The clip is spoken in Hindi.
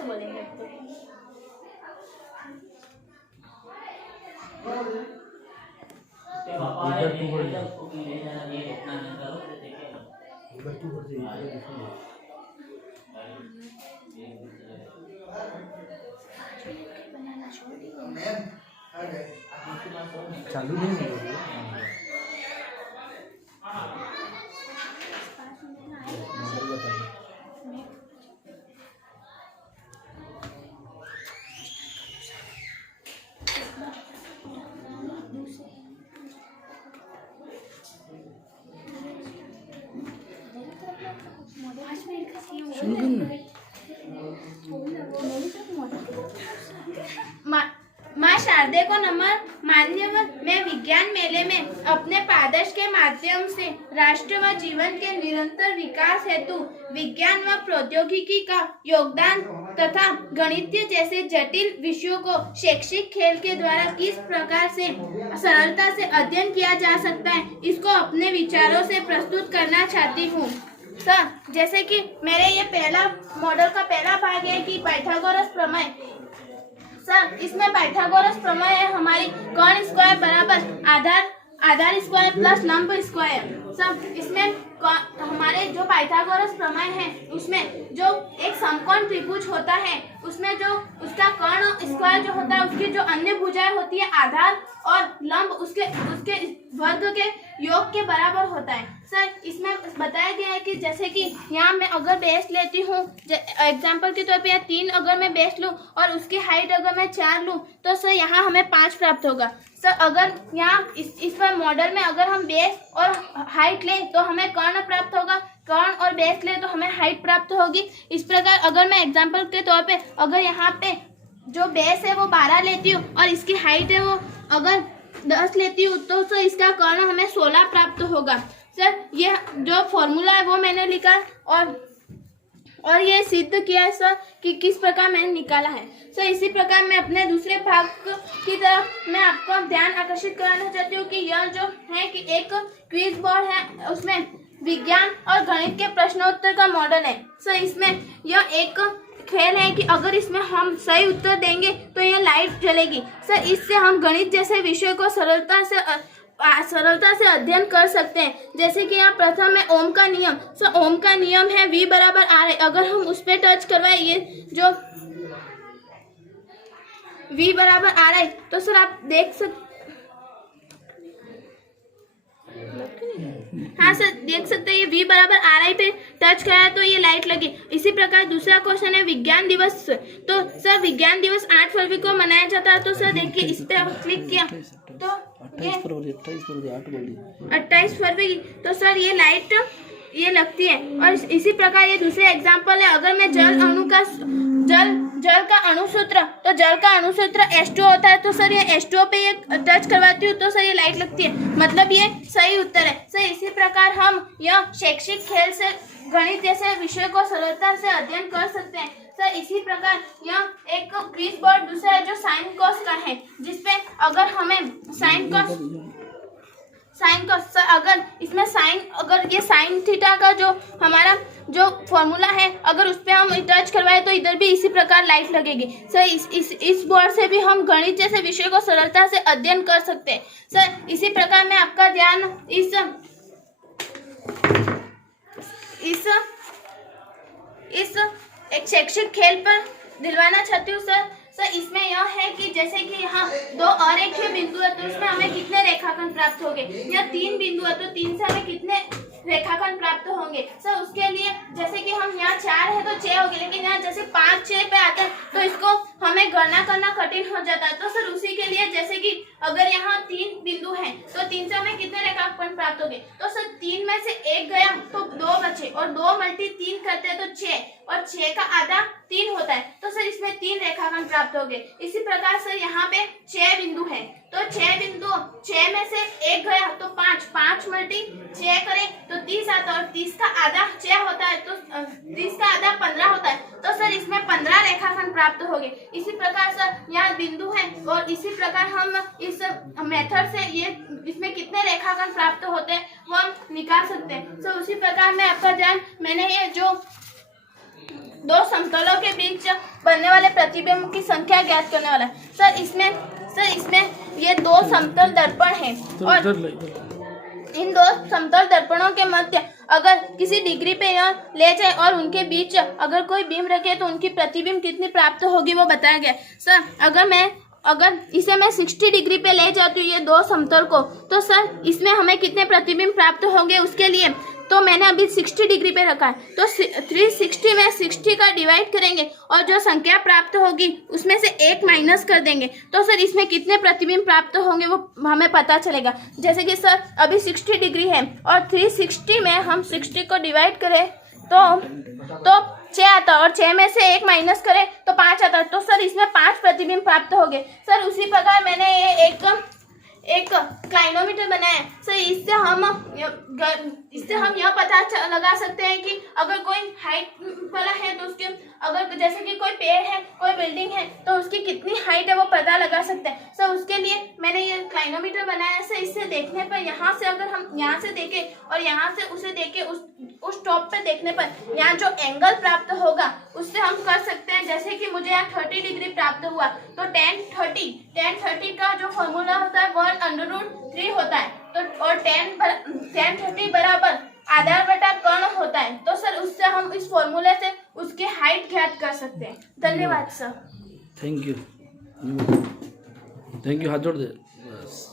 से बोलेंगे आपको। चालू नहीं हो माँ शारदे को नमन। मान्यवर, मैं विज्ञान मेले में अपने पादर्श के माध्यम से राष्ट्र व जीवन के निरंतर विकास हेतु विज्ञान व प्रौद्योगिकी का योगदान तथा गणित जैसे जटिल विषयों को शैक्षिक खेल के द्वारा किस प्रकार से सरलता से अध्ययन किया जा सकता है, इसको अपने विचारों से प्रस्तुत करना चाहती हूँ। सर, जैसे कि मेरे ये पहला मॉडल का पहला भाग है कि पाइथागोरस प्रमेय। सर, इसमें पाइथागोरस प्रमेय है हमारी कर्ण स्क्वायर बराबर आधार स्क्वायर प्लस लंब स्क्वायर। सर, इसमें हमारे जो पाइथागोरस प्रमेय है उसमें जो एक समकोण त्रिभुज होता है उसमें जो उसका कर्ण स्क्वायर जो होता है उसकी जो अन्य भुजाएं होती है आधार और लंब उसके वर्ग के योग के बराबर होता है। सर, इसमें बताया गया है कि जैसे कि यहाँ मैं अगर बेस लेती हूँ एग्जाम्पल के तौर पे 3 अगर मैं बेस लूँ और उसकी हाइट अगर मैं 4 लूँ तो सर यहाँ हमें 5 प्राप्त होगा। सर, अगर यहाँ इस पर मॉडल में अगर हम बेस और हाइट लें तो हमें कर्ण प्राप्त होगा, कर्ण और बेस ले तो हमें हाइट प्राप्त होगी। इस प्रकार अगर मैं एग्जाम्पल के तौर पे अगर यहाँ पे जो बेस है वो 12 लेती हूँ और इसकी हाइट है वो अगर 10 लेती हूँ तो सर इसका कर्ण हमें 16 प्राप्त होगा। सर, ये जो फॉर्मूला है वो मैंने लिखा और ये सिद्ध किया है सर कि किस प्रकार मैंने निकाला है। सर, इसी प्रकार मैं अपने दूसरे भाग की तरफ मैं आपको ध्यान आकर्षित कराना चाहती हूँ कि यह जो है कि एक क्विज बोर्ड है उसमें विज्ञान और गणित के प्रश्नोत्तर का मॉडल है। सर, इसमें यह एक खेल है कि अगर इसमें हम सही उत्तर देंगे तो यह लाइट जलेगी। सर, इससे हम गणित जैसे विषय को सरलता से अध्ययन कर सकते हैं। जैसे कि यहाँ प्रथम है ओम का नियम। सर, ओम का नियम है V बराबर R है। अगर हम उस पर टच करवाए ये जो V बराबर R है तो सर आप देख सकते हाँ सर देख सकते हैं ये V बराबर RI पे टच कराया तो ये लाइट लगी। इसी प्रकार दूसरा क्वेश्चन है विज्ञान दिवस। तो सर विज्ञान दिवस 8 फरवरी को मनाया जाता है। तो सर देखिए इस पे क्लिक किया तो 28 फरवरी तो सर ये लाइट ये लगती है। और इसी प्रकार ये दूसरे एग्जाम्पल है अगर मैं जल का अणुसूत्र तो जल का अणुसूत्र H2O होता है तो सर ये H2O पे ये टच करवाती हूँ तो सर ये लाइट लगती है, मतलब ये सही उत्तर है। सर, इसी प्रकार हम यह शैक्षिक खेल से गणित जैसे विषय को सरलता से अध्ययन कर सकते हैं। सर, इसी प्रकार यह एक क्विज बोर्ड दूसरा है जो साइन कॉस का है जिसपे अगर हमें साइन कॉस सर अगर इसमें अगर ये साइन थीटा का जो हमारा जो फॉर्मूला है अगर उस पर हम टच करवाए तो इधर भी इसी प्रकार लाइट लगेगी। सर, इस बोर्ड से भी हम गणित जैसे विषय को सरलता से अध्ययन कर सकते हैं। सर, इसी प्रकार मैं आपका ध्यान इस एक शैक्षिक खेल पर दिलवाना चाहती हूँ। सर, इसमें यह है कि जैसे कि यहाँ 2 अरेखीय बिंदु है तो उसमें हमें कितने रेखाखंड प्राप्त होंगे, या 3 बिंदु है तो 3 से हमें कितने रेखाखंड प्राप्त होंगे। सर, उसके लिए जैसे कि हम यहाँ 4 है तो 6 हो गए, लेकिन यहाँ जैसे 5 6 पे आता है तो इसको हमें गणना करना कठिन हो जाता है। तो सर उसी के लिए जैसे कि अगर यहाँ 3 बिंदु हैं तो 3 से हमें कितने रेखाखंड प्राप्त होंगे। तो सर 3 में से 1 गया तो 2 बचे और 2 × 3 करते हैं तो 6 और 6 का आधा 3 होता है। तो सर इसमें 3 रेखाखंड प्राप्त हो गए। इसी प्रकार सर यहाँ पे 6 बिंदु है तो 6 में से 1 गया तो 5 × 6 करें तो 30 आता है और 30 का आधा 6 होता है तो 30 का आधा 15 होता है। तो सर इसमें 15 रेखाखंड प्राप्त हो गए। इसी प्रकार सर यहाँ बिंदु है और इसी प्रकार हम इस मेथड से ये इसमें कितने रेखाखंड प्राप्त होते हैं वो हम निकाल सकते हैं। सर उसी प्रकार में आपका ध्यान मैंने ये जो दो समतलों के बीच बनने वाले प्रतिबिंब की संख्या ज्ञात करने वाला है। सर इसमें ये दो समतल दर्पण हैं और इन दो समतल दर्पणों के मध्य अगर किसी डिग्री पे यह ले जाए और उनके बीच अगर कोई बीम रखे तो उनकी प्रतिबिंब कितनी प्राप्त होगी वो बताया गया। सर अगर इसे मैं 60 डिग्री पे ले जाती हूँ ये दो समतल को, तो सर इसमें हमें कितने प्रतिबिंब प्राप्त होंगे उसके लिए तो मैंने अभी 60 डिग्री पे रखा है, तो 360 में 60 का डिवाइड करेंगे और जो संख्या प्राप्त होगी उसमें से 1 माइनस कर देंगे, तो सर इसमें कितने प्रतिबिंब प्राप्त होंगे वो हमें पता चलेगा। जैसे कि सर अभी 60 डिग्री है और 360 में हम 60 को डिवाइड करें तो 6 आता है और 6 में से 1 माइनस करें तो 5 आता है, तो सर इसमें 5 प्रतिबिंब प्राप्त हो गए। सर उसी प्रकार मैंने ये एक क्लाइनोमीटर बनाया है। सर इससे हम यह पता लगा सकते हैं कि अगर कोई हाइट वाला है तो उसके अगर जैसे कि कोई पेड़ है कोई बिल्डिंग है तो उसकी कितनी हाइट है वो पता लगा सकते हैं। सर उसके लिए मैंने ये क्लाइनोमीटर बनाया है। सर इससे देखने पर यहाँ से अगर हम यहाँ से देखें और यहाँ से उसे देखें उस टॉप पे देखने पर यहाँ जो एंगल प्राप्त होगा उससे हम कर सकते हैं। जैसे कि मुझे यहाँ 30 डिग्री प्राप्त हुआ तो tan 30 का जो फॉर्मूला होता है 1/√3 होता है, तो और tan 30 बराबर आधार बटा कर्ण होता है। तो सर उससे हम इस फॉर्मूले से उसकी हाइट ज्ञात कर सकते हैं। धन्यवाद सर। थैंक यू हाथ जोड़ दे बस।